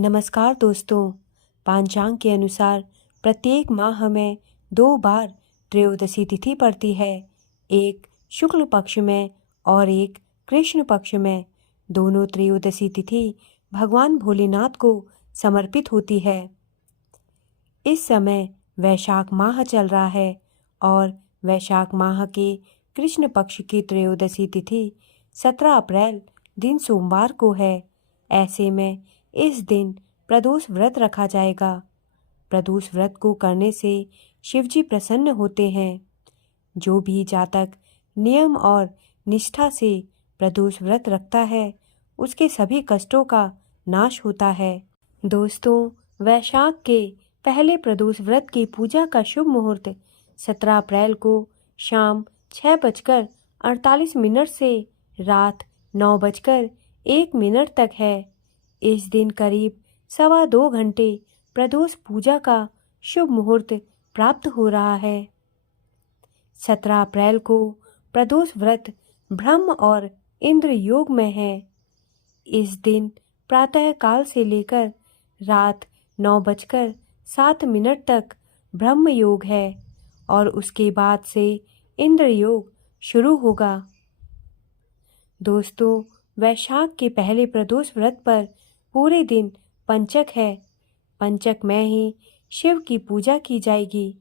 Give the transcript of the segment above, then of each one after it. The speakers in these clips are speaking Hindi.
नमस्कार दोस्तों। पांचांग के अनुसार प्रत्येक माह में 2 बार त्रयोदशी तिथि पड़ती है, एक शुक्ल पक्ष में और एक कृष्ण पक्ष में। दोनों त्रयोदशी तिथि भगवान भोलेनाथ को समर्पित होती है। इस समय वैशाख माह चल रहा है और वैशाख माह के कृष्ण पक्ष की त्रयोदशी तिथि 17 अप्रैल दिन सोमवार को है। ऐसे में इस दिन प्रदोष व्रत रखा जाएगा। प्रदोष व्रत को करने से शिवजी प्रसन्न होते हैं। जो भी जातक नियम और निष्ठा से प्रदोष व्रत रखता है, उसके सभी कष्टों का नाश होता है। दोस्तों, वैशाख के पहले प्रदोष व्रत की पूजा का शुभ मुहूर्त 17 अप्रैल को शाम 6:48 से रात 9:01 तक है। इस दिन करीब 2.25 घंटे प्रदोष पूजा का शुभ मुहूर्त प्राप्त हो रहा है। 17 अप्रैल को प्रदोष व्रत ब्रह्म और इंद्र योग में है। इस दिन प्रातः काल से लेकर रात 9:07 तक ब्रह्म योग है और उसके बाद से इंद्र योग शुरू होगा। दोस्तों, वैशाख के पहले प्रदोष व्रत पर पूरे दिन पंचक है। पंचक में ही शिव की पूजा की जाएगी।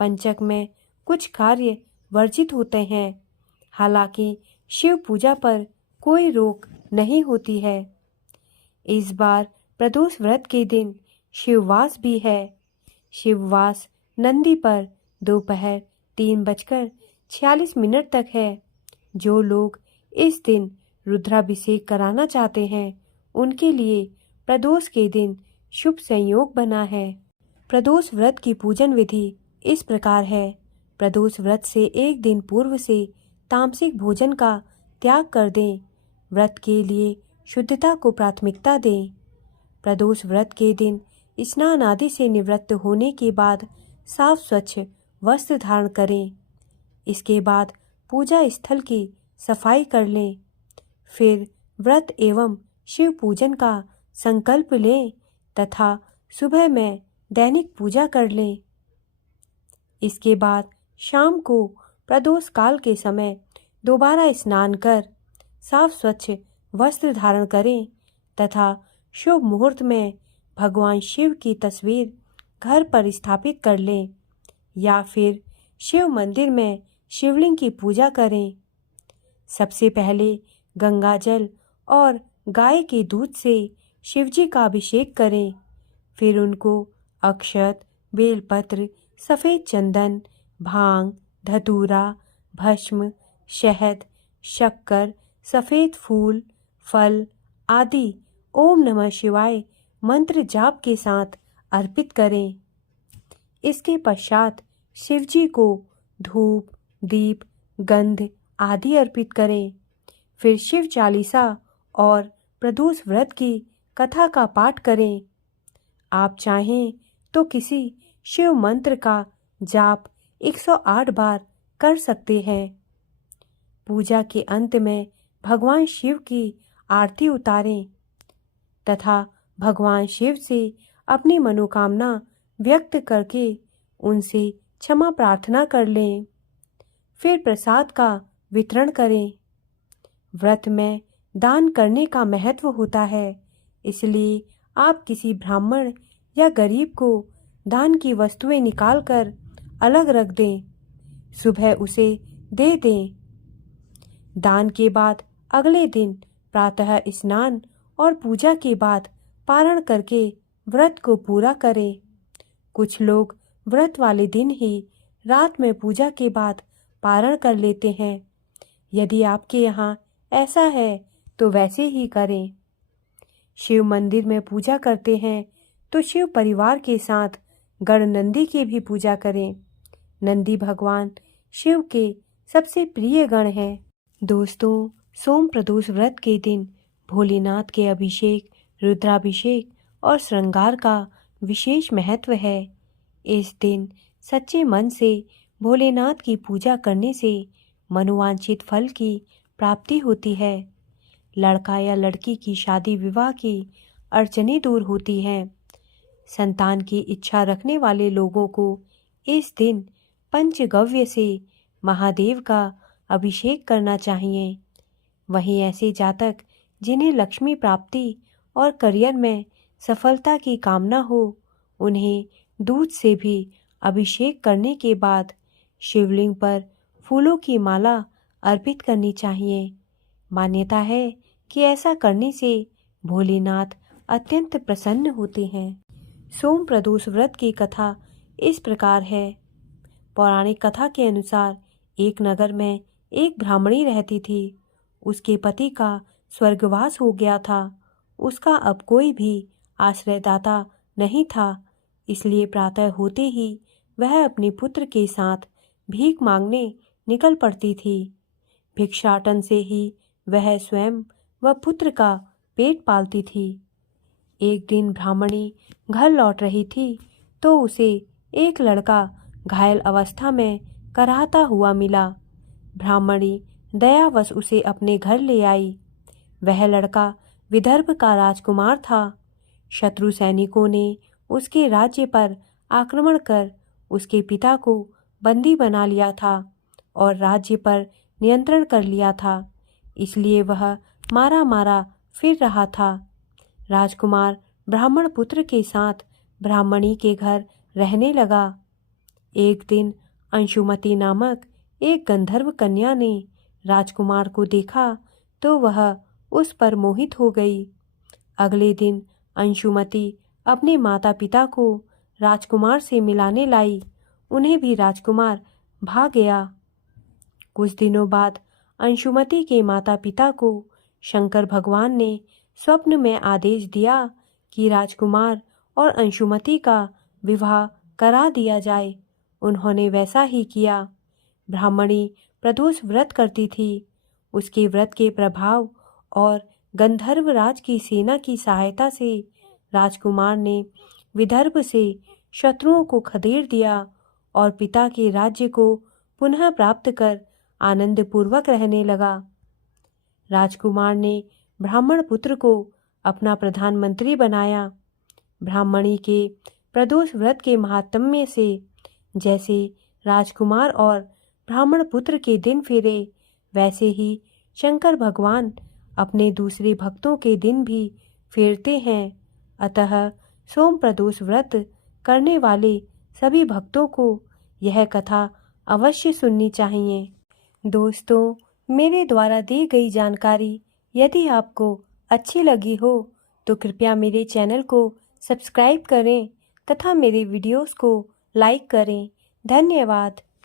पंचक में कुछ कार्य वर्जित होते हैं, हालांकि शिव पूजा पर कोई रोक नहीं होती है। इस बार प्रदोष व्रत के दिन शिववास भी है। शिववास नंदी पर दोपहर 3:46 तक है। जो लोग इस दिन रुद्राभिषेक कराना चाहते हैं, उनके लिए प्रदोष के दिन शुभ संयोग बना है। प्रदोष व्रत की पूजन विधि इस प्रकार है। प्रदोष व्रत से एक दिन पूर्व से तामसिक भोजन का त्याग कर दें। व्रत के लिए शुद्धता को प्राथमिकता दें। प्रदोष व्रत के दिन स्नान आदि से निवृत्त होने के बाद साफ स्वच्छ वस्त्र धारण करें। इसके बाद पूजा स्थल की सफाई कर लें। फिर व्रत एवं शिव पूजन का संकल्प लें तथा सुबह में दैनिक पूजा कर लें। इसके बाद शाम को प्रदोष काल के समय दोबारा स्नान कर साफ स्वच्छ वस्त्र धारण करें तथा शुभ मुहूर्त में भगवान शिव की तस्वीर घर पर स्थापित कर लें या फिर शिव मंदिर में शिवलिंग की पूजा करें। सबसे पहले गंगा जल और गाय के दूध से शिवजी का अभिषेक करें। फिर उनको अक्षत, बेलपत्र, सफ़ेद चंदन, भांग, धतूरा, भस्म, शहद, शक्कर, सफ़ेद फूल, फल आदि ओम नमः शिवाय मंत्र जाप के साथ अर्पित करें। इसके पश्चात शिवजी को धूप, दीप, गंध आदि अर्पित करें। फिर शिव चालीसा और प्रदोष व्रत की कथा का पाठ करें। आप चाहें तो किसी शिव मंत्र का जाप 108 बार कर सकते हैं। पूजा के अंत में भगवान शिव की आरती उतारें तथा भगवान शिव से अपनी मनोकामना व्यक्त करके उनसे क्षमा प्रार्थना कर लें। फिर प्रसाद का वितरण करें। व्रत में दान करने का महत्व होता है, इसलिए आप किसी ब्राह्मण या गरीब को दान की वस्तुएं निकालकर अलग रख दें। सुबह उसे दे दें। दान के बाद अगले दिन प्रातः स्नान और पूजा के बाद पारण करके व्रत को पूरा करें। कुछ लोग व्रत वाले दिन ही रात में पूजा के बाद पारण कर लेते हैं। यदि आपके यहाँ ऐसा है तो वैसे ही करें। शिव मंदिर में पूजा करते हैं तो शिव परिवार के साथ गण नंदी की भी पूजा करें। नंदी भगवान शिव के सबसे प्रिय गण हैं। दोस्तों, सोम प्रदोष व्रत के दिन भोलेनाथ के अभिषेक, रुद्राभिषेक और श्रृंगार का विशेष महत्व है। इस दिन सच्चे मन से भोलेनाथ की पूजा करने से मनोवांछित फल की प्राप्ति होती है। लड़का या लड़की की शादी विवाह की अड़चनें दूर होती हैं। संतान की इच्छा रखने वाले लोगों को इस दिन पंचगव्य से महादेव का अभिषेक करना चाहिए। वहीं ऐसे जातक जिन्हें लक्ष्मी प्राप्ति और करियर में सफलता की कामना हो, उन्हें दूध से भी अभिषेक करने के बाद शिवलिंग पर फूलों की माला अर्पित करनी चाहिए। मान्यता है कि ऐसा करने से भोलेनाथ अत्यंत प्रसन्न होते हैं। सोम प्रदोष व्रत की कथा इस प्रकार है। पौराणिक कथा के अनुसार एक नगर में एक ब्राह्मणी रहती थी। उसके पति का स्वर्गवास हो गया था। उसका अब कोई भी आश्रयदाता नहीं था, इसलिए प्रातः होते ही वह अपने पुत्र के साथ भीख मांगने निकल पड़ती थी। भिक्षाटन से ही वह स्वयं व पुत्र का पेट पालती थी। एक दिन ब्राह्मणी घर लौट रही थी तो उसे एक लड़का घायल अवस्था में कराहता हुआ मिला। ब्राह्मणी दयावश उसे अपने घर ले आई। वह लड़का विदर्भ का राजकुमार था। शत्रु सैनिकों ने उसके राज्य पर आक्रमण कर उसके पिता को बंदी बना लिया था और राज्य पर नियंत्रण कर लिया था, इसलिए वह मारा मारा फिर रहा था। राजकुमार ब्राह्मण पुत्र के साथ ब्राह्मणी के घर रहने लगा। एक दिन अंशुमति नामक एक गंधर्व कन्या ने राजकुमार को देखा तो वह उस पर मोहित हो गई। अगले दिन अंशुमति अपने माता पिता को राजकुमार से मिलाने लाई। उन्हें भी राजकुमार भा गया। कुछ दिनों बाद अंशुमति के माता पिता को शंकर भगवान ने स्वप्न में आदेश दिया कि राजकुमार और अंशुमति का विवाह करा दिया जाए। उन्होंने वैसा ही किया। ब्राह्मणी प्रदोष व्रत करती थी। उसके व्रत के प्रभाव और गंधर्व राज की सेना की सहायता से राजकुमार ने विदर्भ से शत्रुओं को खदेड़ दिया और पिता के राज्य को पुनः प्राप्त कर आनंद पूर्वक रहने लगा। राजकुमार ने ब्राह्मण पुत्र को अपना प्रधानमंत्री बनाया। ब्राह्मणी के प्रदोष व्रत के महात्म्य से जैसे राजकुमार और ब्राह्मण पुत्र के दिन फिरे, वैसे ही शंकर भगवान अपने दूसरे भक्तों के दिन भी फेरते हैं। अतः सोम प्रदोष व्रत करने वाले सभी भक्तों को यह कथा अवश्य सुननी चाहिए। दोस्तों, मेरे द्वारा दी गई जानकारी यदि आपको अच्छी लगी हो तो कृपया मेरे चैनल को सब्सक्राइब करें तथा मेरे वीडियोस को लाइक करें। धन्यवाद।